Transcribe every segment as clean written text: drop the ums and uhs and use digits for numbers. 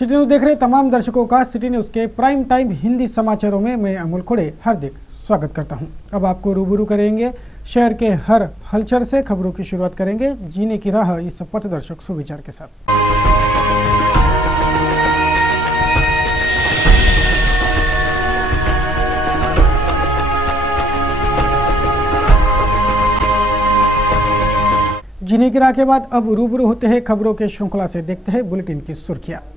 City news देख रहे तमाम दर्शकों का सिटी न्यूज के प्राइम टाइम हिंदी समाचारों में मैं अमोल खोड़े हार्दिक स्वागत करता हूं। अब आपको रूबरू करेंगे शहर के हर हलचल से। खबरों की शुरुआत करेंगे जीने की राह इस पथदर्शक सुविचार के साथ। जीने की राह के बाद अब रूबरू होते हैं खबरों के श्रृंखला से। देखते हैं बुलेटिन की सुर्खियां।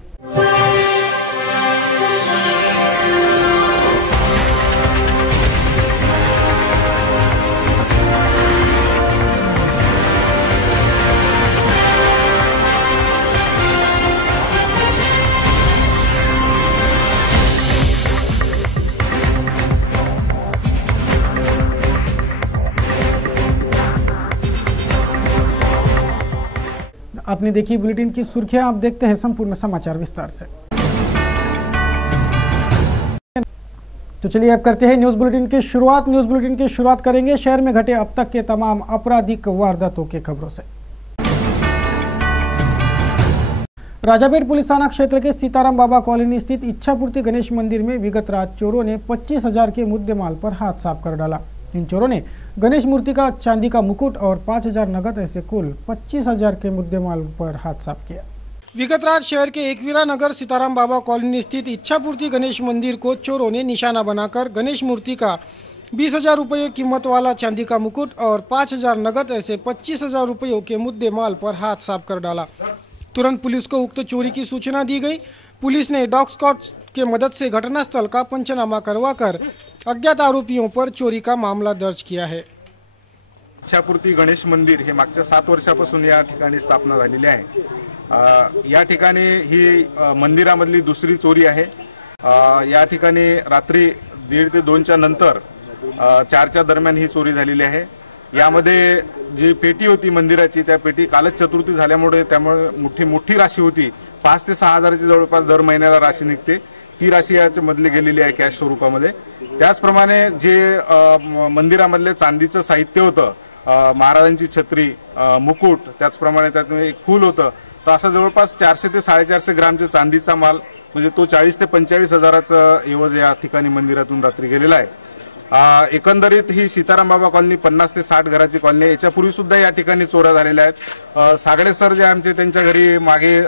आपने देखी बुलेटिन की सुर्खियां, आप देखते हैं संपूर्ण समाचार विस्तार से। तो चलिए अब करते हैं न्यूज बुलेटिन की शुरुआत। न्यूज बुलेटिन की शुरुआत करेंगे शहर में घटे अब तक के तमाम आपराधिक वारदातों के खबरों से। राजापेट पुलिस थाना क्षेत्र के सीताराम बाबा कॉलोनी स्थित इच्छापूर्ति गणेश मंदिर में विगत रात चोरों ने 25,000 के मुद्देमाल पर हाथ साफ कर डाला। इन चोरों ने गणेश मूर्ति का चांदी का मुकुट और 5,000 नगद ऐसे कुल 25,000 के मुद्देमाल पर हाथ साफ किया। विगत रात शहर के एकवीरा नगर सीताराम बाबा कॉलोनी स्थित इच्छापूर्ति गणेश मंदिर को चोरों ने निशाना बनाकर गणेश मूर्ति का 20,000 रुपये कीमत वाला चांदी का मुकुट और 5,000 नगद ऐसे 25,000 रुपयों के मुद्देमाल पर हाथ साफ कर डाला। तुरंत पुलिस को उक्त चोरी की सूचना दी गई। पुलिस ने डॉग स्क्वाड के मदद से घटनास्थल का पंचनामा करवाकर अज्ञात आरोपियों पर चोरी का मामला दर्ज किया है। इच्छापूर्ती गणेश मंदिर हे मागच्या 7 वर्षापासून या ठिकाणी स्थापना झालेली आहे। या ठिकाणी ही मंदिरामधली दुसरी चोरी आहे। या ठिकाणी रात्री 1:30 ते 2च्या नंतर 4च्या दरम्यान ही चोरी झालेली आहे। यामध्ये जी पेटी होती मंदिराची, त्या पेटी कालच चतुर्थी झाल्यामुळे त्यामुळे मोठी राशी होती। 5 ते 6 हजाराची जवळपास दर महिन्याला राशी निघते। ती राशी याच्या मधली गेलेली आहे कॅश स्वरूपामध्ये। त्याचप्रमाणे जे मंदिरामधले चांदीचं साहित्य होतं, महाराजांची छत्री, मुकुट, त्याचप्रमाणे त्यात एक फूल होतं, तर असं जवळपास 400 ते 450 ग्रामचे चांदीचा माल म्हणजे तो 40 ते 45 हजाराचा एवज या ठिकाणी मंदिरातून रात्री गेलेला आहे। एकंदरीत ही सीताराम बाबा कॉलनी 50 ते 60 घराची कॉलनी। याच्यापूर्वी सुद्धा या ठिकाणी चोऱ्या झालेल्या आहेत। सागडे सर जे आमचे त्यांच्या घरी मागे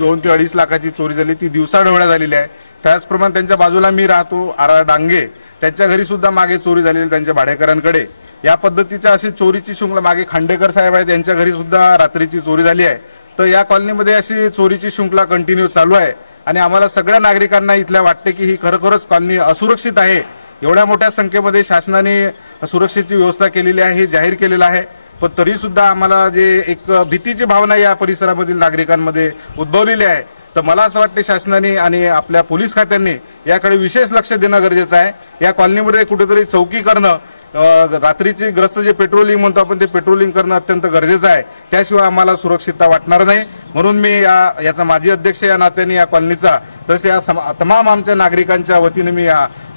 2 ते 2.5 लाखाची चोरी झाली, ती दिवसाढवळ्या झालेली आहे। त्याचप्रमाणे त्यांच्या बाजूला मी राहतो आरा डांगे, त्यांच्या घरी सुद्धा मागे चोरी झालेली त्यांच्या भाडेकरांकडे। या पद्धतीच्या अशी चोरीची शृंखला मागे खांडेकर साहेब आहेत, त्यांच्या घरी सुद्धा रात्रीची चोरी झाली आहे। तर या कॉलनीमध्ये अशी चोरीची शृंखला कंटिन्यू चालू आहे आणि आम्हाला सगळ्या नागरिकांना इथल्या वाटते की ही खरोखरच कॉलनी असुरक्षित आहे। एवढ्या मोठ्या संख्येमध्ये शासनाने सुरक्षेची व्यवस्था केलेली आहे, हे जाहीर केलेलं आहे, पण तरी सुद्धा आम्हाला जे एक भीतीची भावना या परिसरामधील नागरिकांमध्ये उद्भवलेली आहे। तर मला असं वाटतं शासनाने आणि आपल्या पोलीस खात्यांनी याकडे विशेष लक्ष देणं गरजेचं आहे। या कॉलनीमध्ये कुठेतरी चौकी करणं, रात्रीची ग्रस्त जे पेट्रोलिंग म्हणतो आपण, ते पेट्रोलिंग करणं अत्यंत गरजेचं आहे। त्याशिवाय आम्हाला सुरक्षितता वाटणार नाही। म्हणून मी याचा माजी अध्यक्ष या नात्याने या कॉलनीचा, तसे या तमाम आमच्या नागरिकांच्या वतीने मी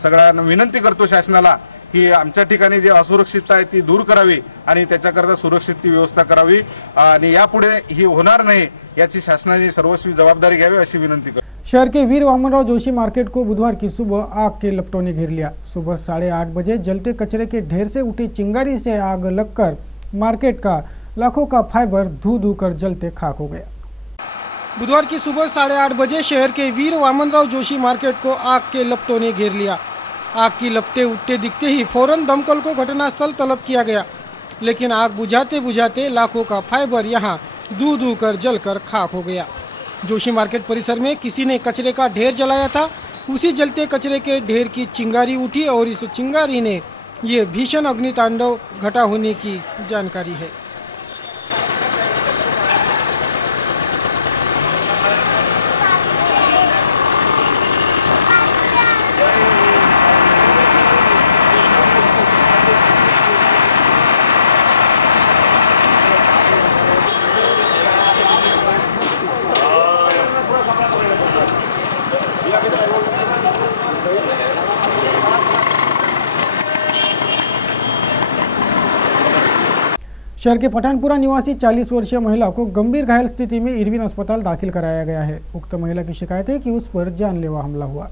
सगळ्यांना विनंती करतो शासनाला की आमच्या ठिकाणी जे असुरक्षितता आहे ती दूर करावी आणि त्याच्याकरता सुरक्षित ती व्यवस्था करावी आणि यापुढे ही होणार नाही याची शासनाने सर्वस्वी जवाबदारी घ्यावी अशी विनंती करतो। शहर के वीर वामनराव जोशी मार्केट को बुधवार की सुबह आग के लपटों ने घेर लिया। सुबह 8:30 बजे जलते कचरे के ढेर से उठी चिंगारी से आग लगकर मार्केट का लाखों का फाइबर धू धू कर जलते खाक हो गया। बुधवार की सुबह 8:30 बजे शहर के वीर वामनराव जोशी मार्केट को आग के लपटों ने घेर लिया। आग की लपटें उठते दिखते ही फौरन दमकल को घटनास्थल तलब किया गया, लेकिन आग बुझाते बुझाते लाखों का फाइबर यहां धू धू कर जलकर खाक हो गया। जोशी मार्केट परिसर में किसी ने कचरे का ढेर जलाया था। उसी जलते कचरे के ढेर की चिंगारी उठी और इस चिंगारी ने ये भीषण अग्नितांडव घटा होने की जानकारी है। शहर के पठानपुरा निवासी 40 वर्षीय महिला को गंभीर घायल स्थिति में इरविन अस्पताल दाखिल कराया गया है। उक्त महिला की शिकायत है कि उस पर जानलेवा हमला हुआ।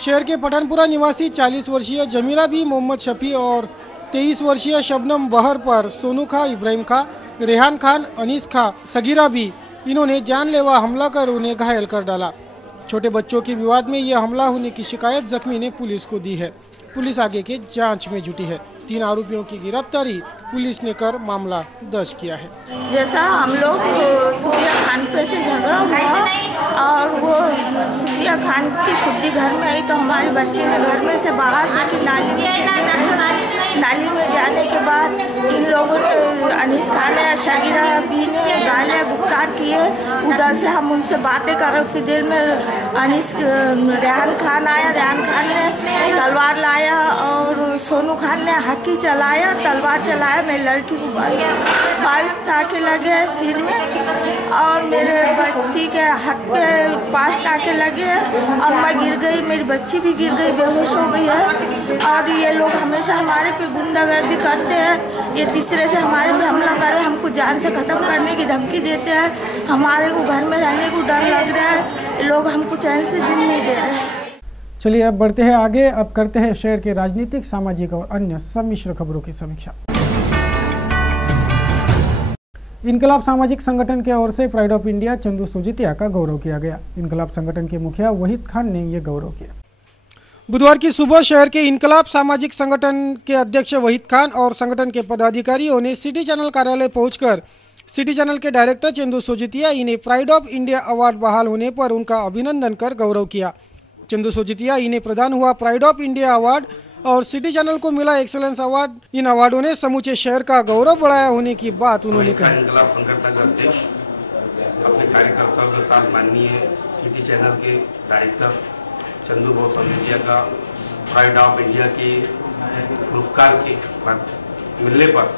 शहर के पठानपुरा निवासी 40 वर्षीय जमीला बी मोहम्मद शफी और 23 वर्षीय शबनम बहर पर सोनू खा, इब्राहिम खा, रेहान खान, अनीस खा, सगीरा बी इन्होंने जानलेवा हमला कर उन्हें घायल कर डाला। छोटे बच्चों के विवाद में यह हमला होने की शिकायत जख्मी ने पुलिस को दी है। पुलिस आगे के जांच में जुटी है। 3 आरोपियों की गिरफ्तारी पुलिस ने कर मामला दर्ज किया है। जैसा हम लोग सुबिया खान पे से झगड़ा हुआ और वो सुबिया खान की खुदी घर में आई तो हमारे बच्चे ने घर में से बाहर निकली नाली में चले गए। नाली में जाने के बाद इन लोगों ने अनीस खान ने शगीरा बी ने गाले गुफ्तार किए। उधर से हम उनसे बातें कर रहे थे। दिल में रेहान खान आया, रेहान खान ने तलवार लाया और सोनू खान ने हकी चलाया, तलवार चलाया। मेरी लड़की को 22 टाके लगे सिर में और मेरे बच्ची के हाथ पे 5 टाके लगे और मैं गिर गई, मेरी बच्ची भी गिर गई, बेहोश हो गई है। और ये लोग हमेशा हमारे पे गुंडागर्दी करते हैं। ये तीसरे से हमारे पे हमला करे, हमको जान से ख़त्म करने की धमकी देते हैं। हमारे को घर में रहने को डर लग रहा है। लोग हमको चैन से जीने नहीं दे रहे। चलिए अब बढ़ते हैं आगे। अब करते हैं शहर के राजनीतिक, सामाजिक और अन्य सम्मिश्र खबरों की समीक्षा। इनकलाब सामाजिक संगठन के ओर से प्राइड ऑफ इंडिया चंदू सोजितिया का गौरव किया गया। इनकलाब संगठन के मुखिया वहीद खान ने यह गौरव किया। बुधवार की सुबह शहर के इनकलाब सामाजिक संगठन के अध्यक्ष वहीद खान और संगठन के पदाधिकारियों ने सिटी चैनल कार्यालय पहुंचकर सिटी चैनल के डायरेक्टर चंदू सोजितिया इन्हें प्राइड ऑफ इंडिया अवार्ड बहाल होने पर उनका अभिनंदन कर गौरव किया। चंदू सोजितिया इन्हें प्रदान हुआ प्राइड ऑफ इंडिया अवार्ड और सिटी चैनल को मिला एक्सेलेंस अवार्ड। इन अवार्डों ने समूचे शहर का गौरव बढ़ाया होने की बात उन्होंने कही। इनकलाब संगठन के अध्यक्ष अपने कार्यकर्ताओं के साथ माननीय सिटी चैनल के डायरेक्टर चंदू सोजितिया का प्राइड ऑफ इंडिया के पुरस्कार के मिलने पर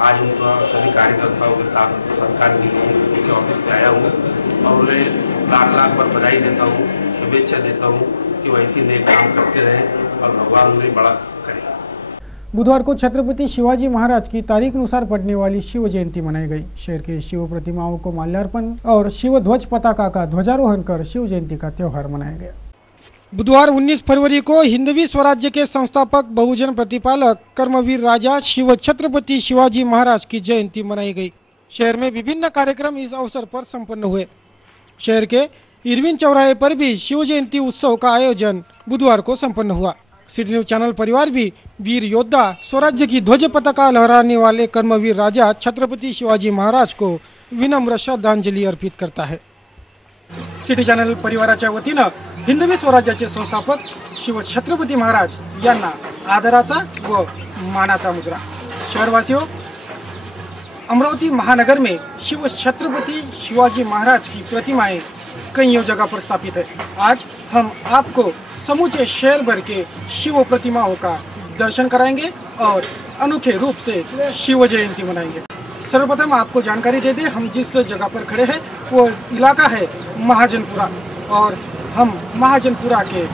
आज उनका सभी कार्यकर्ताओं के साथ सरकार के लिए उनके ऑफिस में आया हूँ और उन्हें लाख लाख बार बधाई देता हूँ, शुभेच्छा देता हूँ कि वो ऐसी नए काम करते रहें और भगवान उन्हें बड़ा करे। बुधवार को छत्रपति शिवाजी महाराज की तारीख अनुसार पड़ने वाली शिव जयंती मनाई गई। शहर के शिव प्रतिमाओं को माल्यार्पण और शिव ध्वज पताका का ध्वजारोहण कर शिव जयंती का त्योहार मनाया गया। बुधवार 19 फरवरी को हिंदवी स्वराज्य के संस्थापक, बहुजन प्रतिपालक, कर्मवीर राजा शिव छत्रपति शिवाजी महाराज की जयंती मनाई गई। शहर में विभिन्न कार्यक्रम इस अवसर पर संपन्न हुए। शहर के इरविन चौराहे पर भी शिव जयंती उत्सव का आयोजन बुधवार को संपन्न हुआ। सिटी न्यूज चैनल परिवार भी वीर योद्धा, स्वराज्य की ध्वज पताका लहराने वाले कर्मवीर राजा छत्रपति शिवाजी महाराज को विनम्र श्रद्धांजलि अर्पित करता है। सिटी चॅनल परिवाराच्या वतीनं हिंदवी स्वराज्याचे संस्थापक शिव छत्रपती महाराज यांना आदराचा व मानाचा मुजरा। शहरवासियों, अमरावती महानगर में शिव छत्रपति शिवाजी महाराज की प्रतिमाएं कई जगह पर स्थापित है। आज हम आपको समूचे शहर भर के शिव प्रतिमाओं का दर्शन कराएंगे और अनोखे रूप से शिव जयंती मनाएंगे। सर्वप्रथम आपको जानकारी दे दें, हम जिस जगह पर खड़े हैं वो इलाका है महाजनपुरा और हम महाजनपुरा के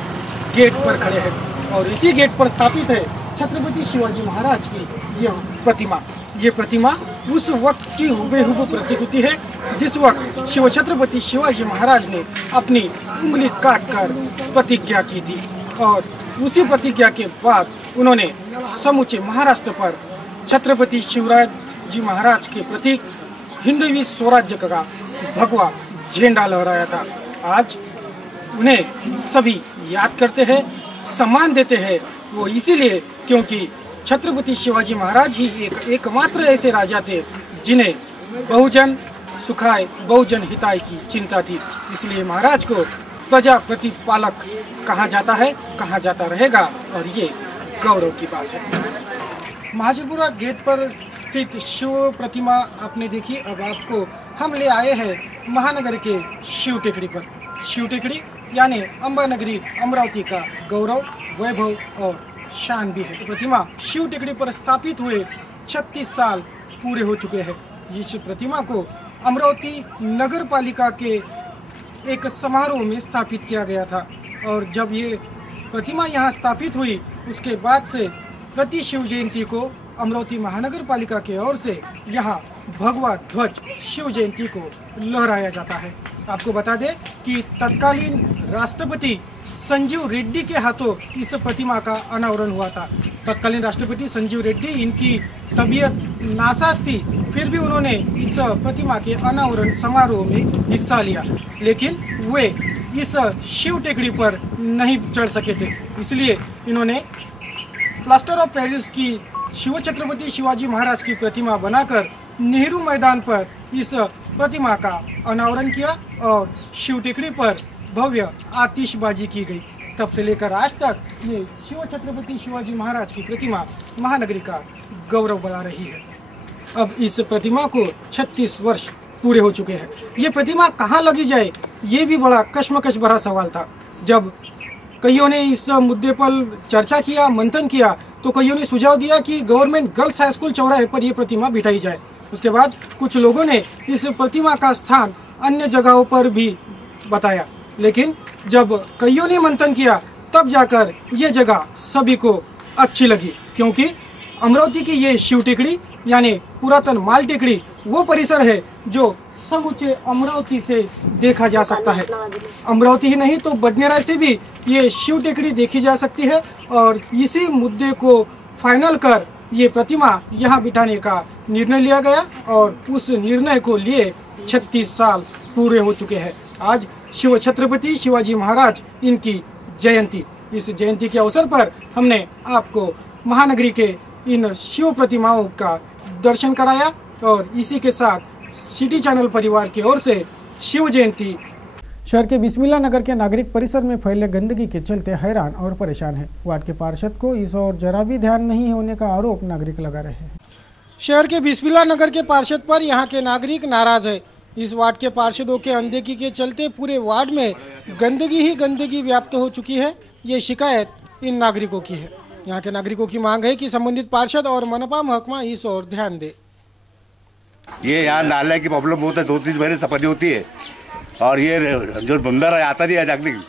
गेट पर खड़े हैं और इसी गेट पर स्थापित है छत्रपति शिवाजी महाराज की यह प्रतिमा। ये प्रतिमा उस वक्त की हुबेहूब प्रतिकृति है जिस वक्त शिव छत्रपति शिवाजी महाराज ने अपनी उंगली काटकर प्रतिज्ञा की थी और उसी प्रतिज्ञा के बाद उन्होंने समूचे महाराष्ट्र पर छत्रपति शिवाजी महाराज के प्रतीक हिंदवी स्वराज्य का भगवा झंडा लहराया था। आज उन्हें सभी याद करते हैं, सम्मान देते हैं, वो इसीलिए क्योंकि छत्रपति शिवाजी महाराज ही एकमात्र ऐसे राजा थे जिन्हें बहुजन सुखाय बहुजन हिताय की चिंता थी। इसलिए महाराज को प्रजा प्रतिपालक कहा जाता है, कहा जाता रहेगा और ये गौरव की बात है। महाजनपुरा गेट पर स्थित शिव प्रतिमा आपने देखी। अब आपको हम ले आए हैं महानगर के शिव टेकड़ी पर। शिव टेकड़ी यानी अंबा नगरी अमरावती का गौरव, वैभव और शान भी है। प्रतिमा शिव टेकड़ी पर स्थापित हुए 36 साल पूरे हो चुके हैं। इस प्रतिमा को अमरावती नगर पालिका के एक समारोह में स्थापित किया गया था और जब ये प्रतिमा यहाँ स्थापित हुई उसके बाद से प्रति शिव जयंती को अमरावती महानगर पालिका के ओर से यहाँ भगवा ध्वज शिव जयंती को लहराया जाता है। आपको बता दें कि तत्कालीन राष्ट्रपति संजीव रेड्डी के हाथों इस प्रतिमा का अनावरण हुआ था। तत्कालीन राष्ट्रपति संजीव रेड्डी, इनकी तबीयत नासाज थी, फिर भी उन्होंने इस प्रतिमा के अनावरण समारोह में हिस्सा लिया, लेकिन वे इस शिव टेकड़ी पर नहीं चढ़ सके थे। इसलिए इन्होंने प्लास्टर ऑफ पेरिस की शिव छत्रपति शिवाजी महाराज की प्रतिमा बनाकर नेहरू मैदान पर इस प्रतिमा का अनावरण किया और शिव टेकड़ी पर भव्य आतिशबाजी की गई। तब से लेकर आज तक ये शिव छत्रपति शिवाजी महाराज की प्रतिमा महानगरी का गौरव बढ़ा रही है। अब इस प्रतिमा को 36 वर्ष पूरे हो चुके हैं। ये प्रतिमा कहाँ लगी जाए, ये भी बड़ा कश्मकश भरा सवाल था। जब कईयों ने इस मुद्दे पर चर्चा किया, मंथन किया, तो कईयों ने सुझाव दिया कि गवर्नमेंट गर्ल्स हाई स्कूल चौराहे पर यह प्रतिमा बिठाई जाए। उसके बाद कुछ लोगों ने इस प्रतिमा का स्थान अन्य जगहों पर भी बताया, लेकिन जब कईयों ने मंथन किया तब जाकर ये जगह सभी को अच्छी लगी, क्योंकि अमरावती की ये शिव टेकड़ी यानी पुरातन माल टेकड़ी वो परिसर है जो समूचे अमरावती से देखा जा सकता है। अमरावती ही नहीं तो बडनेरा से भी ये शिव टेकड़ी देखी जा सकती है और इसी मुद्दे को फाइनल कर ये प्रतिमा यहाँ बिठाने का निर्णय लिया गया और उस निर्णय को लिए 36 साल पूरे हो चुके हैं। आज शिव छत्रपति शिवाजी महाराज इनकी जयंती, इस जयंती के अवसर पर हमने आपको महानगरी के इन शिव प्रतिमाओं का दर्शन कराया और इसी के साथ सिटी चैनल परिवार की ओर से शिव जयंती। शहर के बिस्मिल्ला नगर के नागरिक परिसर में फैले गंदगी के चलते हैरान और परेशान हैं। वार्ड के पार्षद को इस ओर जरा भी ध्यान नहीं होने का आरोप नागरिक लगा रहे हैं। शहर के बिस्मिल्ला नगर के पार्षद पर यहाँ के नागरिक नाराज है। इस वार्ड के पार्षदों के अनदेखी के चलते पूरे वार्ड में गंदगी ही गंदगी व्याप्त हो चुकी है। ये शिकायत इन नागरिकों की है। यहाँ के नागरिकों की मांग है कि संबंधित पार्षद और मनपा महकमा इस ओर ध्यान दे। ये यहाँ नाले की प्रॉब्लम बहुत है, 2-3 महीने सफाई होती है और ये जो बंदर है आता नहीं है जागने की।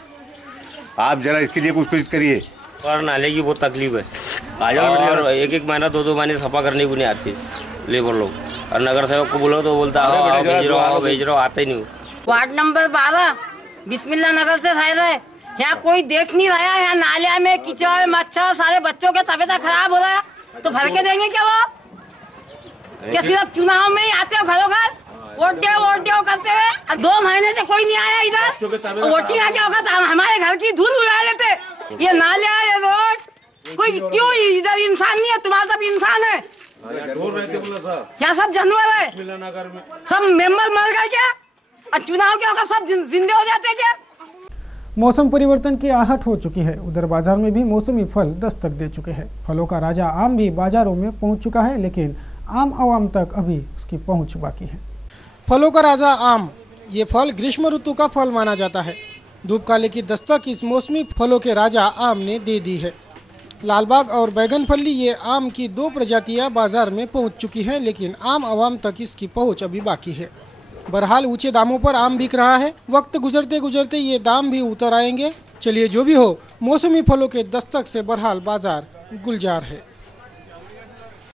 आप जरा इसके लिए कुछ करिए। और नाले की बहुत तकलीफ है और एक महीना 2 महीने सफा करने को नहीं आती लेबर लोग, और नगर सेवक को बोलो तो बोलता है भेज रहा आते ही नहीं। वार्ड नंबर 12 बिस्मिल्ला नगर से शायद है। यहाँ कोई देख नहीं रहा है। यहाँ नाले में कीचड़ मच्छर, सारे बच्चों के तबीयत खराब हो रहा है, तो भर के देंगे क्या वो? क्या सिर्फ चुनाव में ही आते हो घरों घर वोट दो करते हुए? 2 महीने से कोई नहीं आया इधर। वोटिंग आ गया होगा तो हमारे घर की धूल उड़ा लेते। ये नाले ये रोड कोई क्यों इधर इंसान नहीं है? तुम्हारा सब इंसान है क्या? सब जानवर है? सब मेंबर मर गए क्या? और चुनाव क्या होगा सब जिंदे हो जाते क्या? मौसम परिवर्तन की आहट हो चुकी है। उधर बाजार में भी मौसमी फल दस्तक दे चुके हैं। फलों का राजा आम भी बाजारों में पहुंच चुका है, लेकिन आम आवाम तक अभी उसकी पहुंच बाकी है। फलों का राजा आम, ये फल ग्रीष्म ऋतु का फल माना जाता है। धूप काले की दस्तक इस मौसमी फलों के राजा आम ने दे दी है। लालबाग और बैगनफली ये आम की 2 प्रजातियां बाजार में पहुंच चुकी हैं, लेकिन आम आवाम तक इसकी पहुंच अभी बाकी है। बहरहाल ऊंचे दामों पर आम बिक रहा है। वक्त गुजरते गुजरते ये दाम भी उतर आएंगे। चलिए जो भी हो, मौसमी फलों के दस्तक से बहरहाल बाजार गुलजार है।